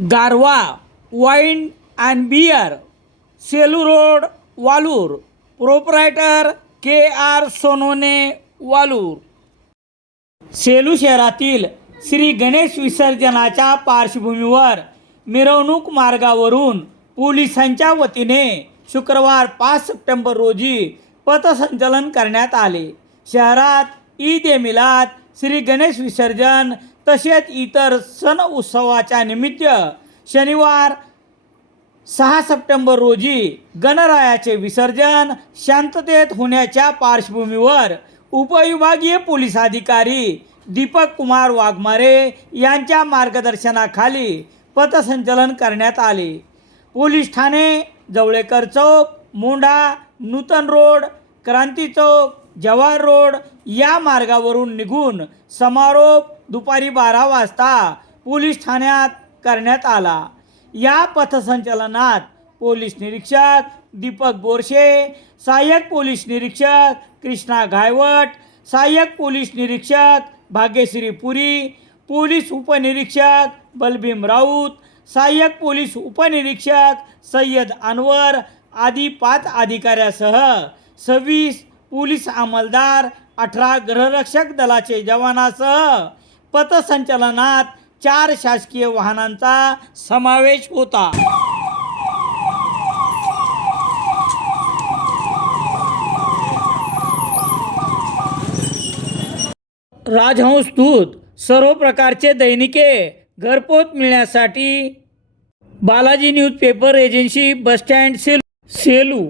Garva wine and beer Selu road Walur. Proprietor K R Sonone Walur. Selu शहरातील श्री गणेश विसर्जनाच्या पार्श्वभूमीवर मिरवणूक मार्गावरून पोलिसांच्या वतीने शुक्रवार पाच सप्टेंबर रोजी पथसंचलन करण्यात आले. शहरात ईद ए मिलाद श्री गणेश विसर्जन तसेच इतर सण उत्सवाच्या निमित्त शनिवार सहा सप्टेंबर रोजी गणरायाचे विसर्जन शांततेत होण्याच्या पार्श्वभूमीवर उपविभागीय पोलीस अधिकारी दीपक कुमार वाघमारे यांच्या मार्गदर्शनाखाली पथसंचलन करण्यात आले. पोलीस ठाणे जवळेकर चौक मोंढा नूतन रोड क्रांती चौक जवाहर रोड या मार्गावरून निघून समारोप दुपारी बारा वाजता पोलीस ठाण्यात करण्यात आला. या पथसंचलनात पोलीस निरीक्षक दीपक बोरशे सहाय्यक पोलीस निरीक्षक कृष्णा घायवट सहाय्यक पोलीस निरीक्षक भाग्यश्री पुरी पोलीस उपनिरीक्षक बलभीम राऊत सहाय्यक पोलीस उपनिरीक्षक सय्यद अनवर आदी पाच अधिकाऱ्यासह सव्वीस पोलीस अंमलदार अठरा गृहरक्षक दलाचे जवानासह पथसंचलनात चार शासकीय वाहनांचा समावेश होता. राजहंस दूत सर्व प्रकारचे दैनिके घरपोच मिळण्यासाठी Balaji newspaper agency bus stand sale Selu